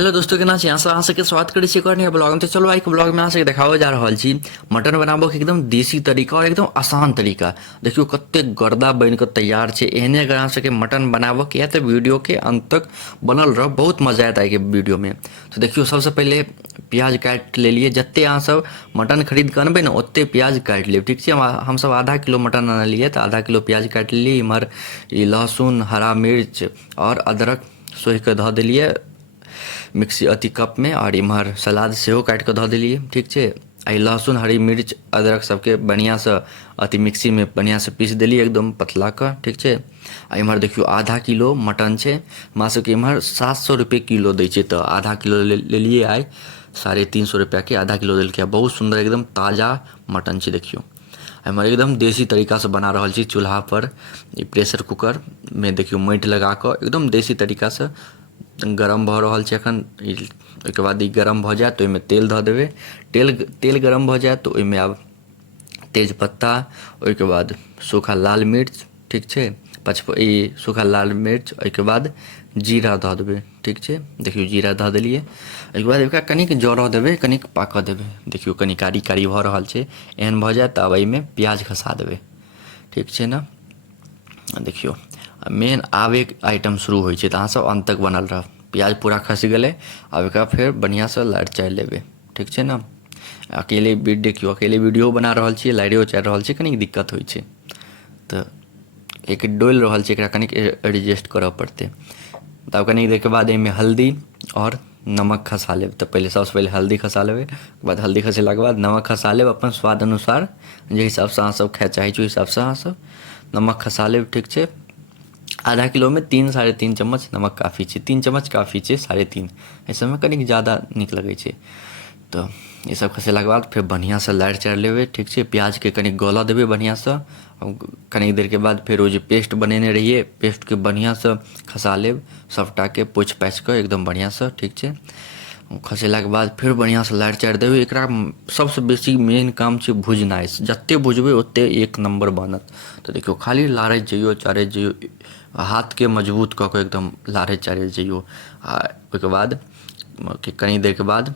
Hello दोस्तों के यहाँ से अहाँ सबके स्वागत करै छी एक और नया ब्लॉग में। तो चलो आई के ब्लॉग में अहाँ सबके देखाबो जा रहल छी मटन बनाबो के एकदम देसी तरीका और एकदम आसान तरीका। देखियो कते गर्दा बन के तैयार छै। एहने अगर अहाँ सबके मटन बनाबो के या तो वीडियो के अंत तक बनल रह, बहुत मजा आयत आइ के वीडियो में। तो देखियो सबसे पहले प्याज काट लेलिए। जत्ते अहाँ सब मटन खरीद के अनबै ने ओत्ते प्याज काट लेब, ठीक छै। हम सब आधा किलो मटन अनलिए तो आधा किलो प्याज काट लेलिए। इमहर लहसुन, हरा मिर्च और अदरक सोहि के धऽ देलिए मिक्सी अथी कप में, और इम्हर सलाद सेहो काट के धऽ देलिए, ठीक छै। आ लहसुन, हरी मिर्च, अदरक सबके बढ़िया से अथी मिक्सी में बढ़िया से पीस देलिए एकदम पतला का, ठीक छै। आ इम्हर देखियो आधा किलो मटन छै। हमरा सबके इम्हर 700 रुपये किलो दै छै, तो आधा किलो लेलिए आइ 350 रुपया के आधा किलो देलकै। बहुत सुंदर एकदम ताज़ा मटन छै देखियो। एम्हर एकदम देसी तरीका से बना रहल छी चूल्हा पर प्रेशर कुकर में। देखियो माटि लगा कऽ एकदम देसी तरीका से गरम भऽ रहल छै एखन। ओहिके बाद ई गरम भऽ जायत तो ओहिमे तेल धऽ देबै। तेल गरम भऽ जायत तो ओहिमे आब तेजपत्ता, ओहिके बाद सूखा लाल मिर्च, ठीक छै, सूखा लाल मिर्च, ओहिके बाद जीरा धऽ देबै, ठीक छै। देखियो जीरा धऽ देलिए। ओहिके बाद एकरा कनिक जरऽ देबै, कनिक पाकऽ देबै। देखियो कनि कारी कारी भऽ रहल छै। एहन भऽ जायत आब एहिमे प्याज खसा देबै, ठीक छै ने। देखियो मेन आब एक आइटम शुरू होइ छै, तऽ अहाँ सब अंत तक बनल रह। प्याज पूरा खसि गेलै, आब एकरा फेर बढ़िया से लारि चारि लेबै, ठीक छै ने। अकेले देखियो अकेले वीडियो बना रहल छियै, लाइरो चारि रहल छियै, कनिक दिक्कत होइ छै। तऽ एक डोलि रहल छै, एकरा कनिक एडजस्ट करऽ पड़तै। तब कनिक देर के बाद एहिमे हल्दी और नमक खसा लेब। तऽ पहले सबसे पहले हल्दी खसा लेबै, ओकर बाद हल्दी खसेलाके बाद नमक खसा लेब अपन स्वाद अनुसार, जे हिसाबसँ अहाँ सब खाय चाहै छी ओहि हिसाबसँ अहाँ सब नमक खसा लेब, ठीक छै। आधा किलो में 3 साढ़े 3 चम्मच नमक काफ़ी छै। 3 चम्मच काफ़ी छै, 3.5 एहि सबमे कनिक ज़्यादा नीक लगै छै। तो ये सब खसेलाके बाद फिर बढ़िया से लारि चारि लेबै, ठीक छै। प्याज के कनिक गलऽ देबै बढ़िया से। कनिक देर के बाद फिर वो जो पेस्ट बनेने रहिए, पेस्ट के बढ़िया से खसा लेब सबटा के, पोछि पाछि कऽ एकदम बढ़िया से, ठीक छै। खसेलाके बाद फिर बढ़िया से लारि चारि देबै। एकरा सबसे बेसी मेन काम छै भुजनाइ। जत्ते भुजबै ओत्ते एक नंबर बनत। तो देखियो खाली लारैत जइयो, चारैत जइयो, हाथ के मजबूत कऽ के एकदम लारैत चारैत जइयो। आ ओहिके बाद कनी देर के बाद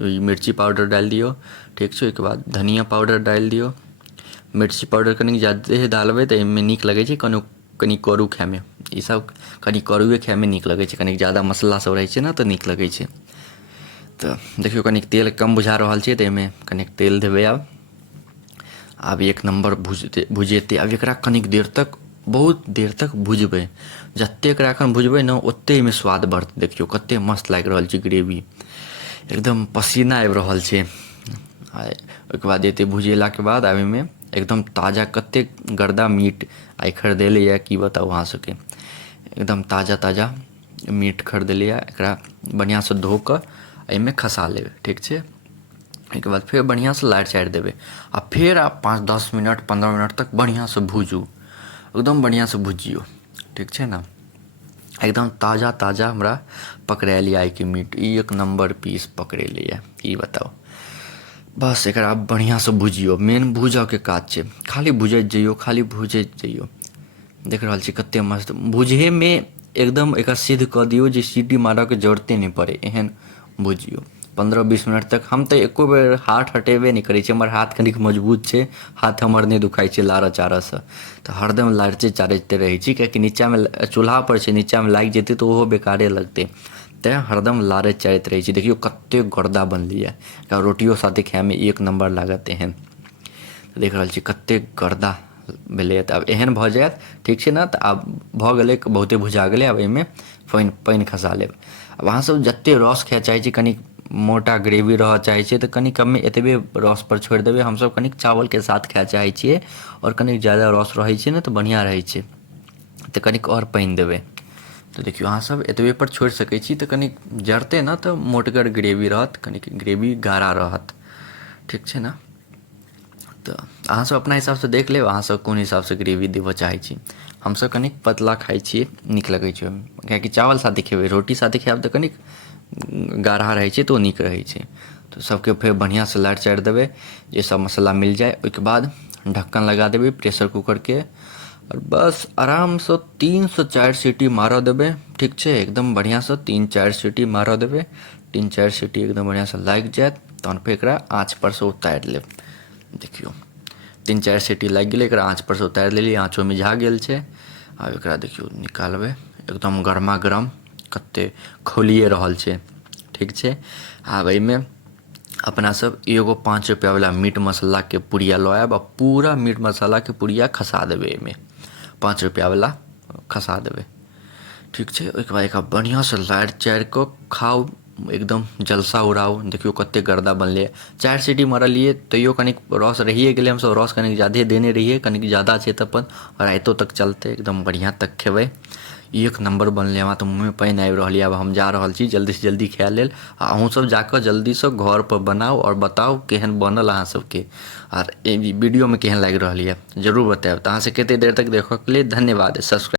मिर्ची पाउडर डालि दियौ, ठीक छै। ओहिके बाद धनिया पाउडर डालि दियौ। मिर्ची पाउडर कनी ज़्यादे डालबै तऽ एहिमे नीक लगै छै, कनी करू खायमे। ईसब कनी करुए खायमे नीक लगै छै, कनी ज़्यादा मसल्ला सब रहै छै ने तऽ नीक लगै छै। तऽ देखियो कनिक तेल कम बुझा रहल छै, तऽ एहिमे कनिक तेल देबै। आब एक नंबर भुजेतै। आब एकरा कनिक देर तक, बहुत देर तक भुजबै। जत्ते एकरा एखन भुजबै ने ओत्ते एहिमे स्वाद बढ़तै। देखियो कते मस्त लागि रहल छै ग्रेवी, एकदम पसीना आबि रहल छै। ओहिके बाद एते भुजेलाके बाद आब एहिमे एकदम ताज़ा कते गर्दा मीट आइ खरीदेले यऽ, की बताउ अहाँ सबके। एकदम ताज़ा ताज़ा मीट खरीदेले यऽ। एकरा बढ़िया से धो कऽ एहिमे खसा लेबै, ठीक छै। ओहिके बाद फिर बढ़िया से लारि चारि देबै। आ फिर आप 5-10 मिनट 15 मिनट तक बढ़िया से भूजू, एकदम बढ़िया से भुजियो, ठीक छै ने। एकदम ताज़ा ताज़ा हमरा पकड़ायल यऽ आइके मीट, एक नंबर पीस पकड़ेले यऽ, की बताउ। बस एकरा बढ़िया से भुजियो, मेन भूजऽ के काज छै। खाली भुजैत जइयो, खाली भुजैत जइयो। देख रहल छी कते मस्त भुजहे में एकदम एकरा सिद्ध कऽ दियौ जे सीटी मारऽ के जरूरते नहि पड़े, एहन भुजियो 15-20 मिनट तक। हम तऽ एको बेर हाथ हटेबे नहीं करै छी, हमर हाथ कनिक मजबूत छै, हाथ हमर नहीं दुखाइ छै लारऽ चारऽ से। तऽ हरदम लारिते चारैते रहै छी, कियाकि नीचाँमे चूल्हा पर छै, नीचाँमे लागि जेतै तऽ ओहो बेकारे लगतै। तेँ हरदम लारैत चारैत रहै छी। देखियो कते गर्दा बनलै यऽ, एकरा रोटियो साथे खायमे एक नंबर लागत एहन। देख रहल छी कते गर्दा भेलै। तऽ आब एहन भऽ जायत, ठीक छै ने। तऽ आब भऽ गेलै, बहुते भुजा गेलै। आब एहिमे पानि खसा लेब। अब अहाँ सब जत्ते रस खाय चाहै छी, कनिक मोटा ग्रेवी रहऽ चाहै छियै तऽ कनि कमे एतबे रस पर छोड़ि देबै। हमसब कनिक चावलके साथ खाय चाहै छियै, और कनिक ज़्यादा रस रहै छै ने तऽ बढ़िया रहै छै, तऽ कनिक और पानि देबै। तऽ देखियो अहाँ सब एतबे पर छोड़ि सकै छी। तऽ कनिक जरतै ने तऽ मोटगर ग्रेवी रहत, कनिक ग्रेवी गाढ़ा रहत, ठीक छै ने। तऽ अहाँ सब अपना हिसाबसँ देख लेब, अहाँ सब कोन हिसाबसँ ग्रेवी देबऽ चाहै छी। हमसब कनिक पतला खाइ छियै, नीक लगै छै ओहिमे, कियाकि चावल साथे खेबै, रोटी साथे खायब तऽ कनिक गाढ़ा रहै छै तऽ ओ नीक रहै छै। तऽ सबके फेर बढ़िया से लारि चारि देबै, जे सब मसाला मिल जाए। ओहिके बाद ढक्कन लगा देबै प्रेशर कुकरके, और बस आराम से 3 से 4 सीटी मारो देबे। ठीक है, एकदम बढ़िया से 3-4 सीटी मारो देबे। 3-4 सीटी एकदम बढ़िया से लाग जात तहन फिर एकरा आँच पर से उतार लेब। देखियो 3-4 सीटी लग गए, एक आँच पर से उतार लेली, आँचो मिझा गेल छै। आब एकरा देखियो निकालबे, एकदम गर्मा गर्म कते खोलिए रहल छै। ठीक छै, आब एहिमे अपना सब एगो 5 रुपया वाला मीट मसाला के पुड़िया लऽ आयब आ पूरा मीट मसाला के पुड़िया खसा देबै एहिमे, 5 रुपया वाला खसा देबै। ठीक छै, ओहिके बाद एकरा बढ़िया से लारि चारि कऽ खाउ, एकदम जलसा उड़ाउ। देखियो कते गर्दा बनलै। 4 सीटी मारलिए तैयो कनिक रस रहिए गेलै, हमसब रस कनिक जादे देने रहिए, कनिक ज़्यादा छै तऽ अपन राइतो तक चलतै, एकदम बढ़िया तक खेबै। एक नंबर बनलै, हमरा तऽ मुँहमे पानि आबि रहल यऽ। आब हम जा रहल छी जल्दी से जल्दी खाय लेल, आ अहूँ सब जाकऽ जल्दी से घर पर बनाउ और बताउ केहन बनल अहाँ सबके, आर वीडियो में केहन लागि रहल यऽ जरूर बतायब। तऽ अहाँ से कते देर तक देखऽ के लिए धन्यवाद। सब्सक्राइब